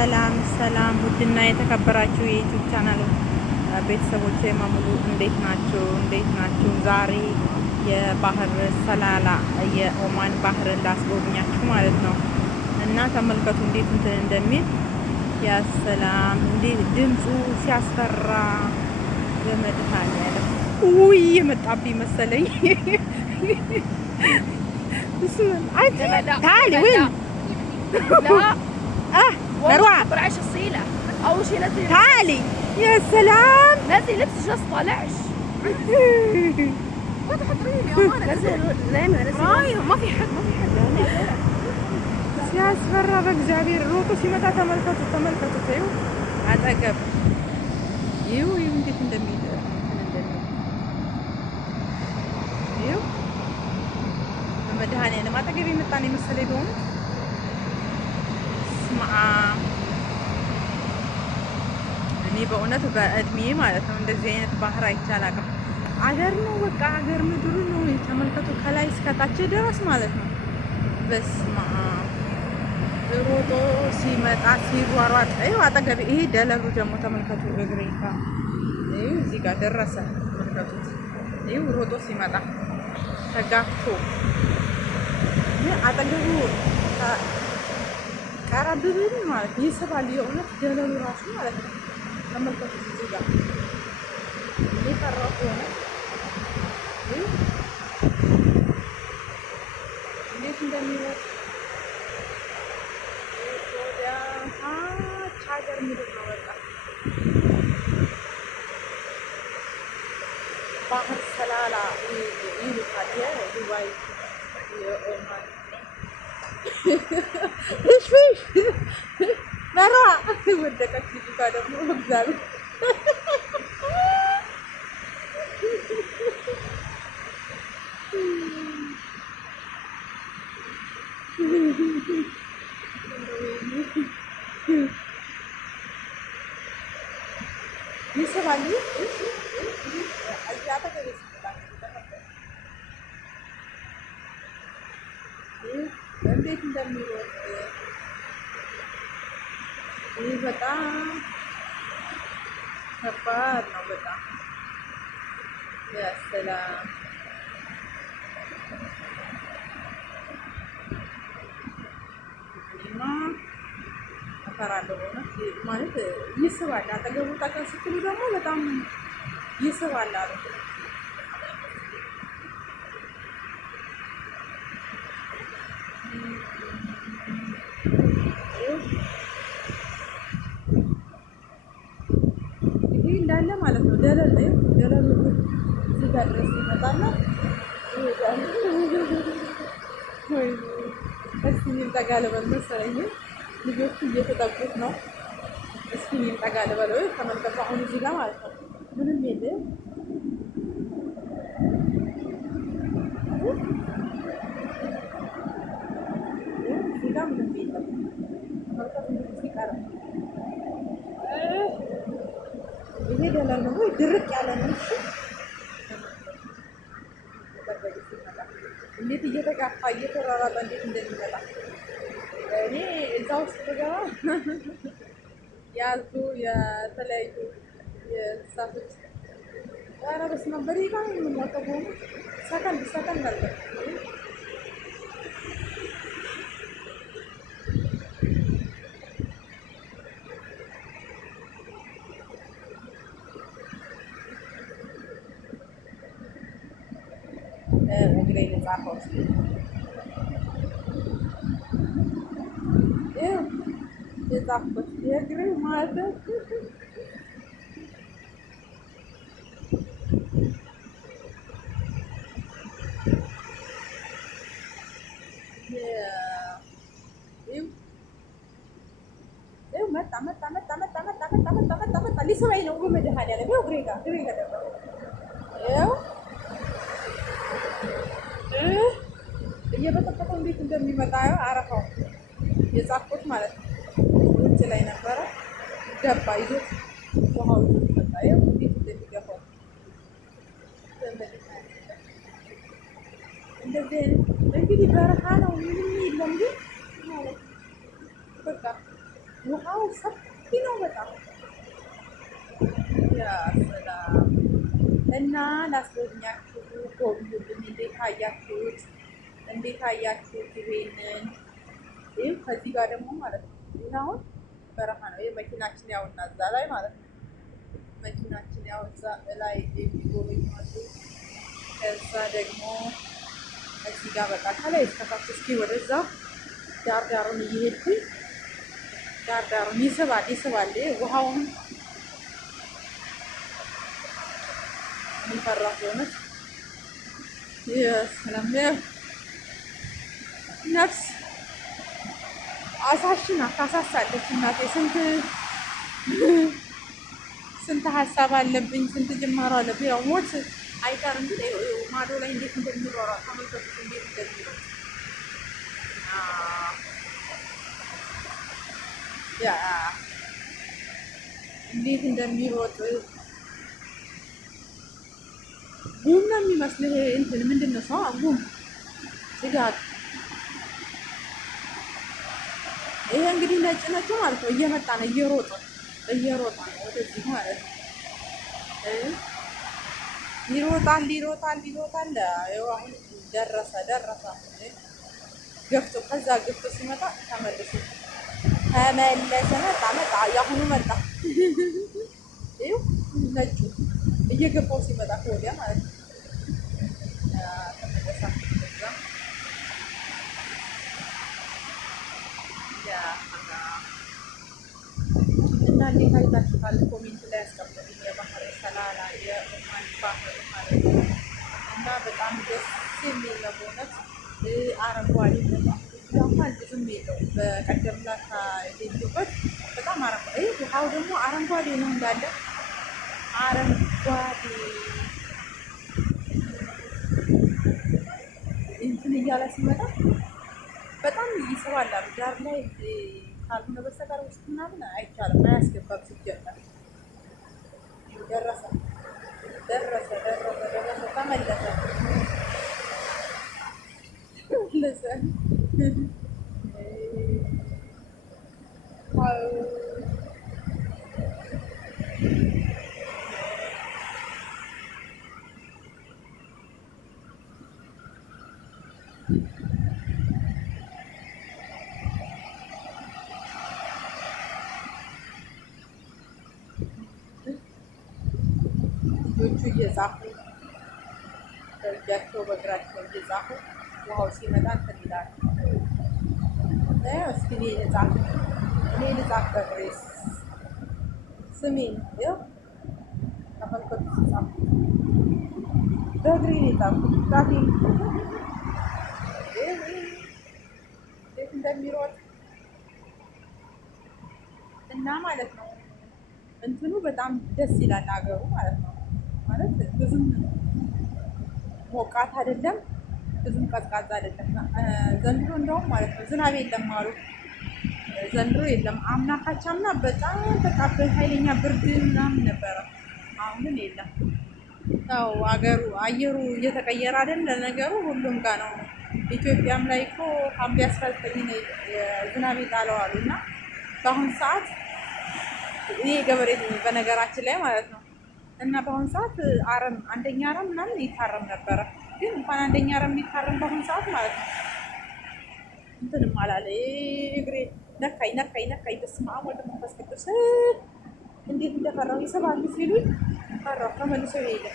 ሰላም ሰላም፣ ውድና የተከበራችሁ የዩቲዩብ ቻናል ቤተሰቦች ማሙሉ እንዴት ናችሁ? ዛሬ የባህር ሰላላ የኦማን ባህር ላስጎብኛችሁ ማለት ነው። እና ተመልከቱ እንዴት እንትን እንደሚል ያሰላም፣ እንዴት ድምፁ ሲያስፈራ በመድኃኒዓለም ውይ የመጣብኝ መሰለኝ። تعالي وين؟ لا مروة برعش الصيلة أول شيء نزلي تعالي يا سلام. نزلي لبسي جالس طالعش ما تحضريني أمانة نزل ما في حد ሲያስፈራ በእግዚአብሔር ሮጦ ሲመጣ ተመልከቱት። ይኸው አጠገብ ይኸው እንዴት እንደሚል ይኸው በመድኃኒዓለም አጠገብ የመጣን የመሰለኝ ቢሆን እኔ በእውነት በእድሜ ማለት ነው እንደዚህ አይነት ባህር አይቼ አላውቅም። አገር ነው በቃ አገር ምድሩ ነው። ተመልከቱ ከላይ እስከታች ድረስ ማለት ነው። በስመ አብ ሮጦ ሲመጣ ሲሯሯጥ ይኸው አጠገብ። ይሄ ደለሉ ደግሞ ተመልከቱ። እግሬታ ይኸው እዚህ ጋር ደረሰ። ተመልከቱት። ይኸው ሮጦ ሲመጣ ተጋፍቶ አጠገቡ ቀረብብን ማለት ይስባል። የእውነት ደለሉ ራሱ ማለት ነው። ተመልከቱት እዚህ ጋር የፈራው ሆነ እንዴት እንደሚወጥ ወዲያ ሀገር ምድር ነው። በቃ ባህር ሰላላ ይሉታል። የዱባይ የኦማን እሺ መራ ወደቀች ልጅቷ ደግሞ እግዚአብሔር ይስባል። እንዴት እንደሚሮጥ ይህ በጣም ከባድ ነው። በጣም ያሰላም እና እፈራለሁ በእውነት ማለት ይስባል። አጠገቡ ጠጋ ስትሉ ደግሞ በጣም ይስባል አሉ። ይሄ እንዳለ ማለት ነው ደለል ደለሉ እዚህ ጋር ድረስ ይመጣና እስኪ ጠጋ ልበል መሰለኝ። ልጆቹ እየተጠቁት ነው። እስኪ ጠጋ ልበል ወይ ተመልከቱ። አሁን እዚህ ጋር ማለት ነው ምንም የለም። እዚህ ጋር ምንም የለም። ተመልከቱ ሲቀር ይሄ ደለል ነው ወይ ድርቅ ያለ ነው። እንዴት እየተጋፋ እየተራራጠ እንዴት እንደሚመጣ እኔ እዛ ውስጥ ብገባ ያዙ የተለያዩ የእንስሳቶች ኧረ በስመ አብ በደቂቃ ነው የምንሞተው። በሆኑ ሰከንድ አለ። እግሬ ልጻፈው እስኪ የጻፍኩት የእግሬ ማለት መጣ ሊስበኝ ነው በመድኃኒዓለም። ይኸው እግሬ ጋር ደረሰ። ይኸው እየበጠበጠው እንዴት እንደሚመጣ አረፋው የጻፍኩት ማለት ነው። ውጭ ላይ ነበረ ገባ ይዞት ውሃው ይዞት መጣ። ይኸው እንዴት እንደሚገፋው እንደዚህ አይነት እንግዲህ በረሃ ነው። ምንም የለም ግን ማለት በቃ ውሃው ሰፊ ነው በጣም ያ ሰላም። እና ላስጎብኛችሁ ጎብኙልኝ። እንዴት አያችሁት ይሄንን? ይህ ከዚህ ጋር ደግሞ ማለት ነው ይህ አሁን በረሃ ነው። ይህ መኪናችን ያውና እዛ ላይ ማለት ነው መኪናችን ያው እዛ ላይ የሚጎበኙት። ከዛ ደግሞ እዚህ ጋር በቃ ከላይ እስከታች እስኪ ወደዛ ዳርዳሩን እየሄድኩኝ ዳርዳሩን ይስባል ውሃውን የሚፈራት የሆነች ሰላም ነፍስ አሳሽን ታሳሳለች እናቴ። ስንት ሀሳብ አለብኝ፣ ስንት ጅማሮ አለብኝ። ያው ሞት አይቀርም ግን ማዶ ላይ እንዴት እንደሚሮራ ተመልከቱት፣ እንዴት እንደሚሮጥ ያ እንዴት እንደሚሮጥ ጉም ነው የሚመስልህ። እንትን ምንድን ነው ሰው ጉም ስጋት። ይሄ እንግዲህ ነጭ ማለት ነው እየመጣ ነው እየሮጠ ነው ወደዚህ ማለት ነው። ይሮጣል። ይኸው አሁን ደረሰ ገፍቶ ከዛ ገፍቶ ሲመጣ ተመለሰ መጣ ያሁኑ መጣ። ይኸው ነጩ እየገባው ሲመጣ ከወዲያ ማለት ነው ተመለሰ። እና እንዴት አይታችሁታል? ኮሜንት ላይ ያስቀምጡልኝ። የባህር ሰላላ የኦማን ባህር ማለት ነው። እና በጣም ደስ የሚል ነው በእውነት አረንጓዴ ያማል ብዙም የለውም። በቀደም ላታ የሄድኩበት በጣም አረንጓዴ፣ ውሃው ደግሞ አረንጓዴ ነው እንዳለ አረንጓዴ እንትን እያለ ሲመጣ በጣም ይስባል አሉ። ዳር ላይ ካልሆነ በስተቀር ውስጥ ምናምን አይቻልም፣ አያስገባም። ሲጀመር ደረሰ ተመለሰ። ልጆቹ እየጻፉ በእጃቸው በእግራቸው እየጻፉ ውሃው ሲመጣ እንትን ይላል። እስኪ እኔ ልጻፍ በግሬስ ስሜን ይኸው ተመልከቱ። ሲጻፉ በእግሬ ነው የጻፍኩት። ጣቴ እንዴት እንደሚሮጥ እና ማለት ነው። እንትኑ በጣም ደስ ይላል አገሩ ማለት ነው። ማለት ብዙም ሞቃት አይደለም፣ ብዙም ቀዝቃዛ አይደለም። ዘንድሮ እንደውም ማለት ነው ዝናብ የለም አሉ። ዘንድሮ የለም። አምና ካቻምና በጣም በቃ በኃይለኛ ብርድ ምናምን ነበረ። አሁን ግን የለም። ያው አየሩ እየተቀየረ አይደል? ለነገሩ ሁሉም ጋር ነው። ኢትዮጵያም ላይ እኮ ሐምሌ 19 ዝናብ የጣለው አሉ እና በአሁኑ ሰዓት እኔ ገበሬ በነገራችን ላይ ማለት ነው እና በአሁኑ ሰዓት አንደኛ አረም ምናምን ይታረም ነበረ። ግን እንኳን አንደኛ አረም ሊታረም በአሁኑ ሰዓት ማለት ነው እንትንም አላለ። እግሬ ነካኝ። በስመ አብ ወወልድ ወመንፈስ ቅዱስ። እንዴት እንደፈራሁ ይስባሉ ሲሉኝ ፈራሁ። ተመልሶ ሄደ።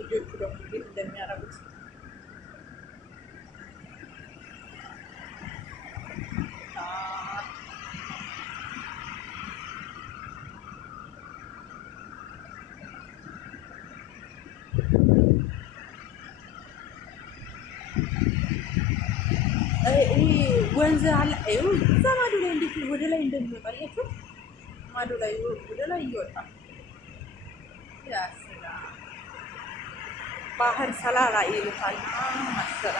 ልጆቹ ደግሞ እንዴት እንደሚያደርጉት ወንዝ አለ። እዛ ማዶ ላይ እንዴት ወደ ላይ እንደሚወጣ አያችሁ? ማዶ ላይ ወደ ላይ እየወጣ ያስላ ባህር ሰላላ ይሉታል መሰላ።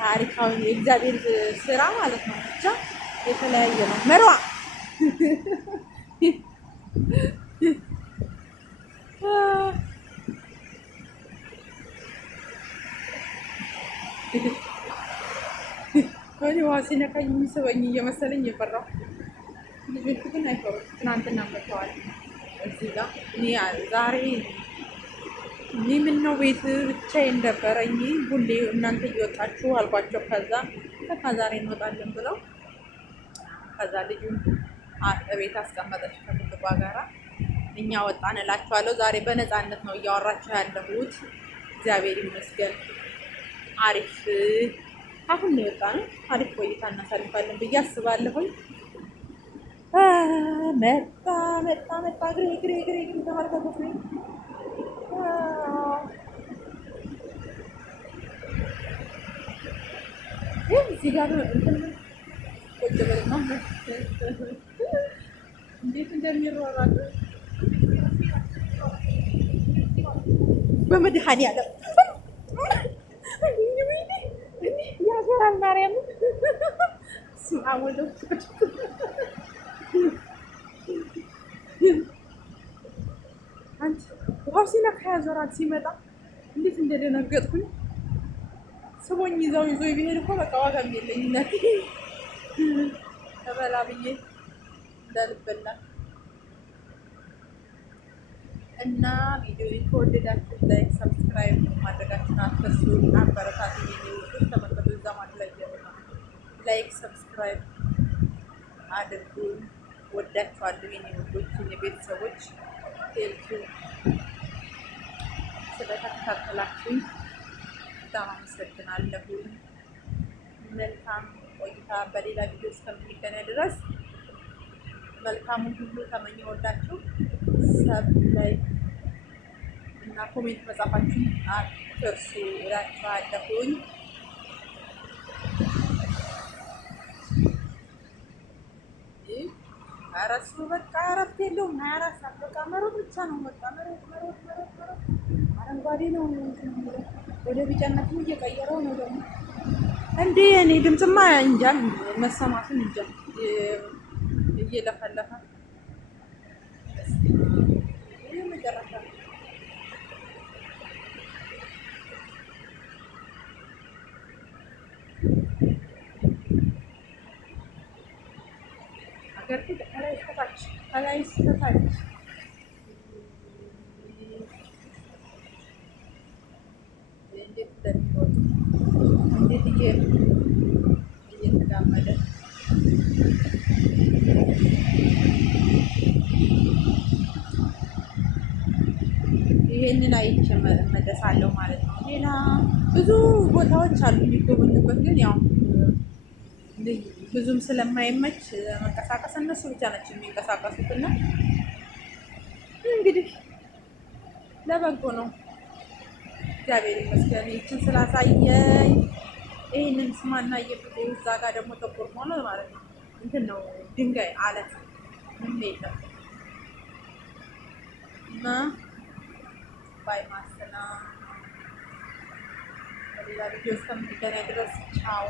ታሪካዊ የእግዚአብሔር ስራ ማለት ነው። ብቻ የተለያየ ነው። መርዋ እኔ ውሃ ሲነካኝ የሚስበኝ እየመሰለኝ እየፈራሁ። ልጆቹ ግን አይፈሩም። ትናንትና መጥተዋል እዚህ ጋር። እኔ ዛሬ እኔ ምነው ቤት ብቻዬን ነበረኝ ሁሌ እናንተ እየወጣችሁ አልኳቸው። ከዛ ዛሬ እንወጣለን ብለው ከዛ ልጁን ቤት አስቀመጠች ከትልቋ ጋራ። እኛ ወጣን እላችኋለሁ። ዛሬ በነፃነት ነው እያወራችሁ ያለሁት። እግዚአብሔር ይመስገን። አሪፍ አሁን ነው የወጣ ነው። አሪፍ ቆይታ እናሳልፋለን ብዬ አስባለሁኝ። መጣ እግሬ ተመልከቱት ነው እዚህ ጋር ቁጭ ብልና እንዴት እንደሚሯሯጥ በመድኃኒዓለም ያዞራል። ማርያም ስማወለው አንቺ ውሃው ሲነካ ያዞራል። ሲመጣ እንዴት እንደደነገጥኩኝ ስቦኝ ይዘው ቢሄድ እኮ በቃ ዋጋም የለኝነት ተበላ ብዬ እንዳልበላ እና ቪዲዮ ከወደዳችሁ ላይክ ሰብስክራይብ ማድረጋችሁን አትርሱ። አበረታቱ። ውዶች ተመልከቱ። እዛ ማለት ላይ ላይክ ሰብስክራይብ አድርጉ። ወዳችኋለሁ የኔ ውዶች፣ የኔ ቤተሰቦች። ቴንኪው ስለተከታተላችሁኝ በጣም አመሰግናለሁ። መልካም ቆይታ። በሌላ ቪዲዮ እስከምንገናኝ ድረስ መልካሙን ሁሉ ተመኘሁላችሁ። ሰብ ላይክ እና ኮሜንት መጻፋችሁን አትርሱ እላችኋለሁኝ። ኧረ እሱ በቃ እረፍት የለውም። 24 ሰዓት በቃ መሮጥ ብቻ ነው። በቃ መሮጥ። አረንጓዴ ነው ወደ ቢጫነትም እየቀየረው ነው ደግሞ እንዴ። እኔ ድምፅማ እንጃ መሰማቱን እንጃ እየለፈለፈ መጨረሻ ሀገር ፊት ከላይ እስከታች እንዴት እንደሚወጡ እንዴት እየተጋመደ ይሄንን አይቼ እመለሳለሁ ማለት ነው። ሌላ ብዙ ቦታዎች አሉ የሚጎበኙበት፣ ግን ያው ብዙም ስለማይመች መንቀሳቀስ እነሱ ብቻ ናቸው የሚንቀሳቀሱትና እንግዲህ ለበጎ ነው። እግዚአብሔር ይመስገን ይችን ስላሳየኝ። ይህንን ስማና እዛ ጋር ደግሞ ጥቁር ሆነ ማለት ነው። እንትን ነው ድንጋይ አለት ምን የለም እና ባይ ማስና በሌላ ቪዲዮ እስከምንገናኝ ድረስ ቻው።